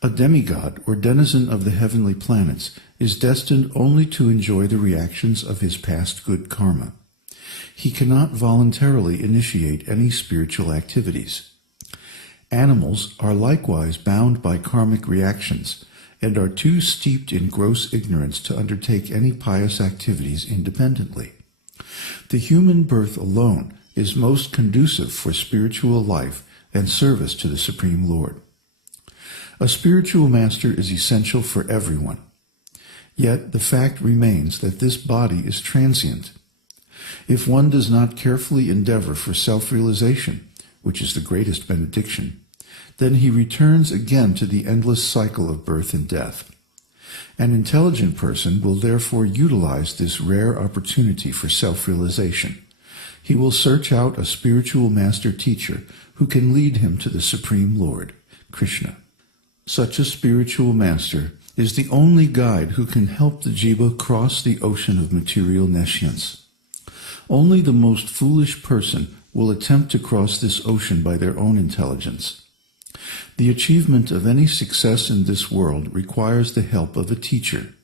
A demigod or denizen of the heavenly planets is destined only to enjoy the reactions of his past good karma. He cannot voluntarily initiate any spiritual activities. Animals are likewise bound by karmic reactions and are too steeped in gross ignorance to undertake any pious activities independently. The human birth alone is most conducive for spiritual life and service to the Supreme Lord. A spiritual master is essential for everyone. Yet the fact remains that this body is transient. If one does not carefully endeavor for self-realization, which is the greatest benediction, then he returns again to the endless cycle of birth and death. An intelligent person will therefore utilize this rare opportunity for self-realization. He will search out a spiritual master teacher who can lead him to the Supreme Lord, Krishna. Such a spiritual master is the only guide who can help the jiva cross the ocean of material nescience. Only the most foolish person will attempt to cross this ocean by their own intelligence. The achievement of any success in this world requires the help of a teacher.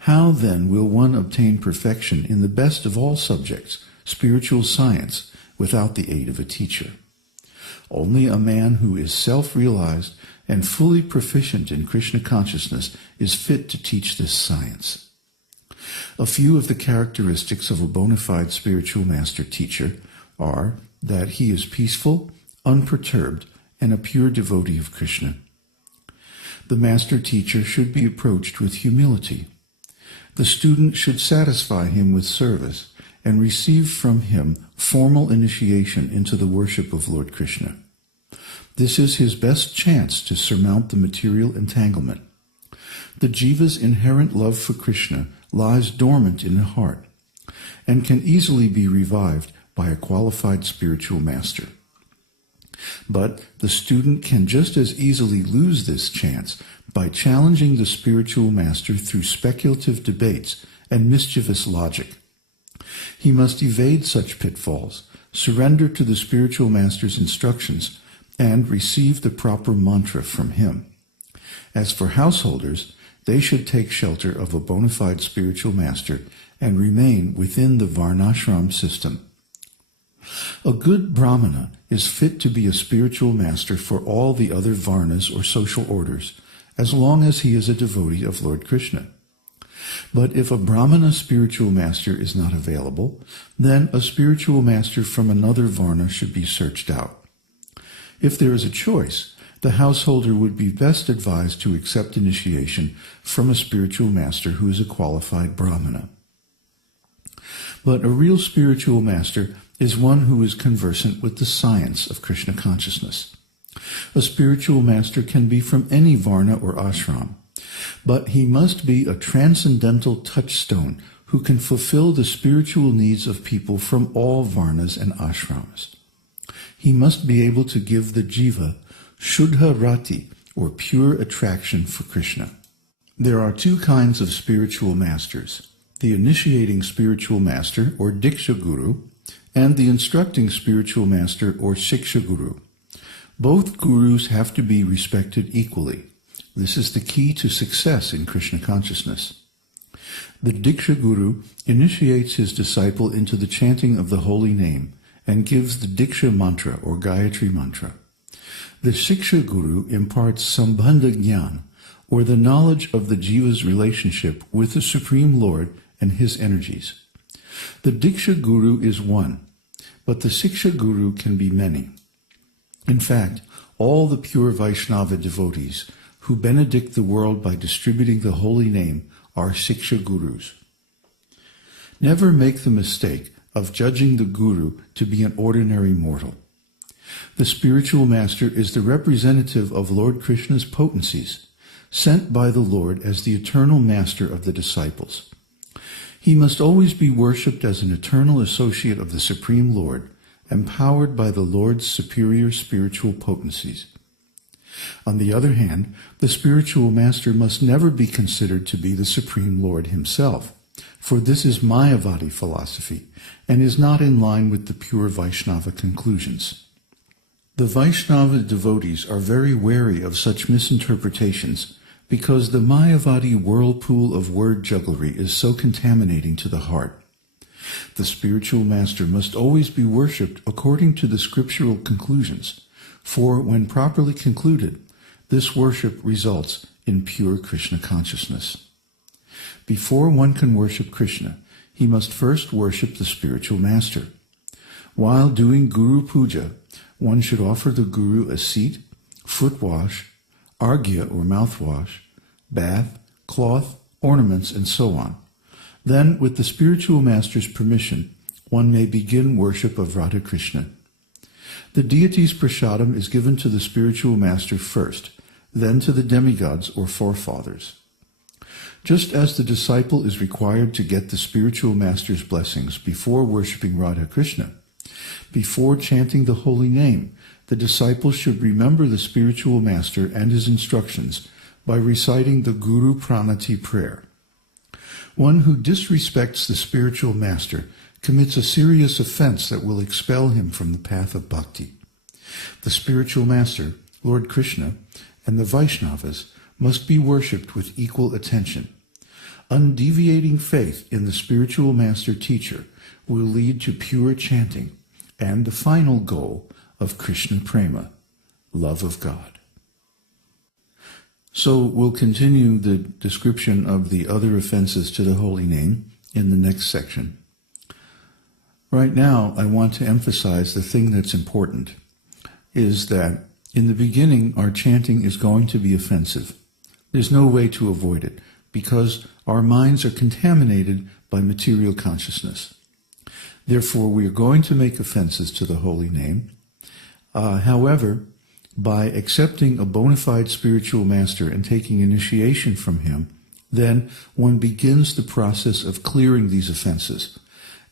How then will one obtain perfection in the best of all subjects, spiritual science, without the aid of a teacher? Only a man who is self-realized and fully proficient in Krishna consciousness is fit to teach this science. A few of the characteristics of a bona fide spiritual master teacher are that he is peaceful, unperturbed, and a pure devotee of Krishna. The master teacher should be approached with humility. The student should satisfy him with service and receive from him formal initiation into the worship of Lord Krishna. This is his best chance to surmount the material entanglement. The jiva's inherent love for Krishna lies dormant in the heart and can easily be revived by a qualified spiritual master. But the student can just as easily lose this chance by challenging the spiritual master through speculative debates and mischievous logic. He must evade such pitfalls, surrender to the spiritual master's instructions, and receive the proper mantra from him. As for householders, they should take shelter of a bona fide spiritual master and remain within the varnashram system. A good brahmana is fit to be a spiritual master for all the other varnas or social orders, as long as he is a devotee of Lord Krishna. But if a brahmana spiritual master is not available, then a spiritual master from another varna should be searched out. If there is a choice, the householder would be best advised to accept initiation from a spiritual master who is a qualified brahmana. But a real spiritual master is one who is conversant with the science of Krishna consciousness. A spiritual master can be from any varna or ashram, but he must be a transcendental touchstone who can fulfill the spiritual needs of people from all varnas and ashrams. He must be able to give the jiva shuddha rati, or pure attraction for Krishna. There are two kinds of spiritual masters: the initiating spiritual master, or diksha guru, and the instructing spiritual master, or shiksha guru. Both gurus have to be respected equally. This is the key to success in Krishna consciousness. The diksha guru initiates his disciple into the chanting of the holy name and gives the diksha mantra, or Gayatri mantra. The shiksha guru imparts sambandha jnana, or the knowledge of the jiva's relationship with the Supreme Lord and his energies. The diksha guru is one, but the siksha guru can be many. In fact, all the pure Vaishnava devotees who benedict the world by distributing the holy name are siksha gurus. Never make the mistake of judging the guru to be an ordinary mortal. The spiritual master is the representative of Lord Krishna's potencies, sent by the Lord as the eternal master of the disciples. He must always be worshipped as an eternal associate of the Supreme Lord, empowered by the Lord's superior spiritual potencies. On the other hand, the spiritual master must never be considered to be the Supreme Lord himself, for this is Mayavadi philosophy and is not in line with the pure Vaishnava conclusions. The Vaishnava devotees are very wary of such misinterpretations because the Mayavadi whirlpool of word jugglery is so contaminating to the heart. The spiritual master must always be worshipped according to the scriptural conclusions, for when properly concluded, this worship results in pure Krishna consciousness. Before one can worship Krishna, he must first worship the spiritual master. While doing Guru Puja, one should offer the Guru a seat, foot wash, arghya or mouthwash, bath, cloth, ornaments, and so on. Then, with the spiritual master's permission, one may begin worship of Radha Krishna. The deity's prasadam is given to the spiritual master first, then to the demigods or forefathers. Just as the disciple is required to get the spiritual master's blessings before worshipping Radha Krishna, before chanting the holy name, the disciple should remember the spiritual master and his instructions by reciting the Guru Pranati prayer. One who disrespects the spiritual master commits a serious offense that will expel him from the path of bhakti. The spiritual master, Lord Krishna, and the Vaishnavas must be worshipped with equal attention. Undeviating faith in the spiritual master teacher will lead to pure chanting and the final goal of Krishna Prema, love of God. So we'll continue the description of the other offenses to the holy name in the next section. Right now, I want to emphasize the thing that's important, is that in the beginning, our chanting is going to be offensive. There's no way to avoid it, because our minds are contaminated by material consciousness. Therefore, we are going to make offenses to the holy name. However, by accepting a bona fide spiritual master and taking initiation from him, then one begins the process of clearing these offenses.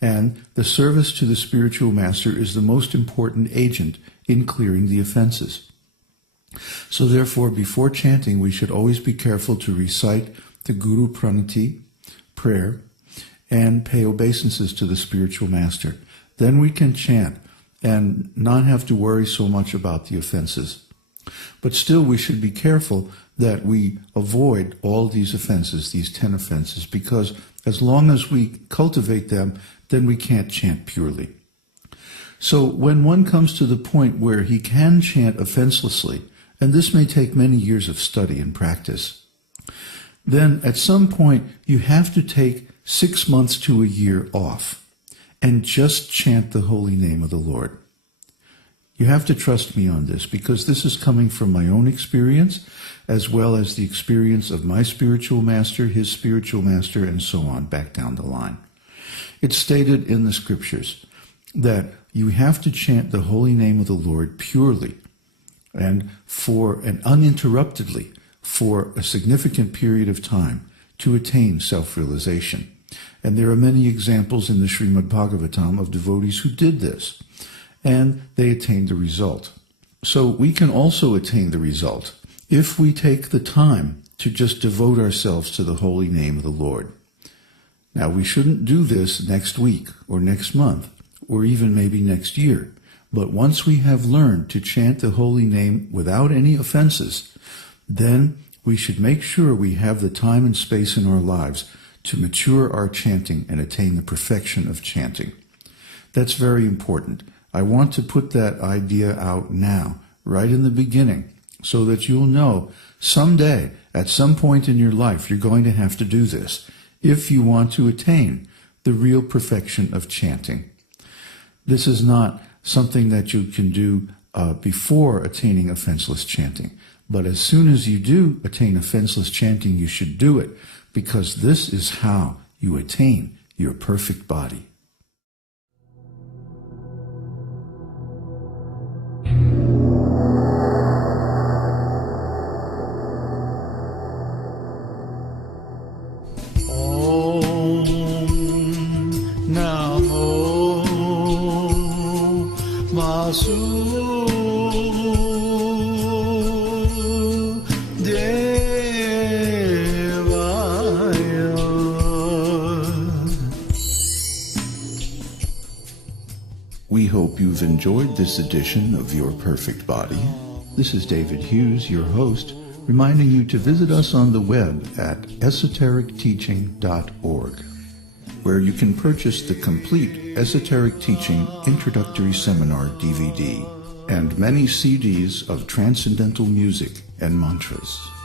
And the service to the spiritual master is the most important agent in clearing the offenses. So therefore, before chanting, we should always be careful to recite the Guru Pranati prayer and pay obeisances to the spiritual master. Then we can chant and not have to worry so much about the offenses. But still, we should be careful that we avoid all these offenses, these 10 offenses, because as long as we cultivate them, then we can't chant purely. So when one comes to the point where he can chant offenselessly, and this may take many years of study and practice, then at some point you have to take 6 months to a year off and just chant the holy name of the Lord. You have to trust me on this, because this is coming from my own experience, as well as the experience of my spiritual master, his spiritual master, and so on, back down the line. It's stated in the scriptures that you have to chant the holy name of the Lord purely and uninterruptedly for a significant period of time to attain self-realization. And there are many examples in the Śrīmad-Bhāgavatam of devotees who did this, and they attained the result. So we can also attain the result if we take the time to just devote ourselves to the holy name of the Lord. Now, we shouldn't do this next week or next month or even maybe next year. But once we have learned to chant the holy name without any offenses, then we should make sure we have the time and space in our lives to mature our chanting and attain the perfection of chanting. That's very important. I want to put that idea out now, right in the beginning, so that you'll know someday, at some point in your life, you're going to have to do this if you want to attain the real perfection of chanting. This is not something that you can do before attaining offenseless chanting. But as soon as you do attain offenseless chanting, you should do it, because this is how you attain your perfect body. you've enjoyed this edition of Your Perfect Body. This is David Hughes, your host, reminding you to visit us on the web at esotericteaching.org, where you can purchase the complete Esoteric Teaching Introductory Seminar DVD and many CDs of transcendental music and mantras.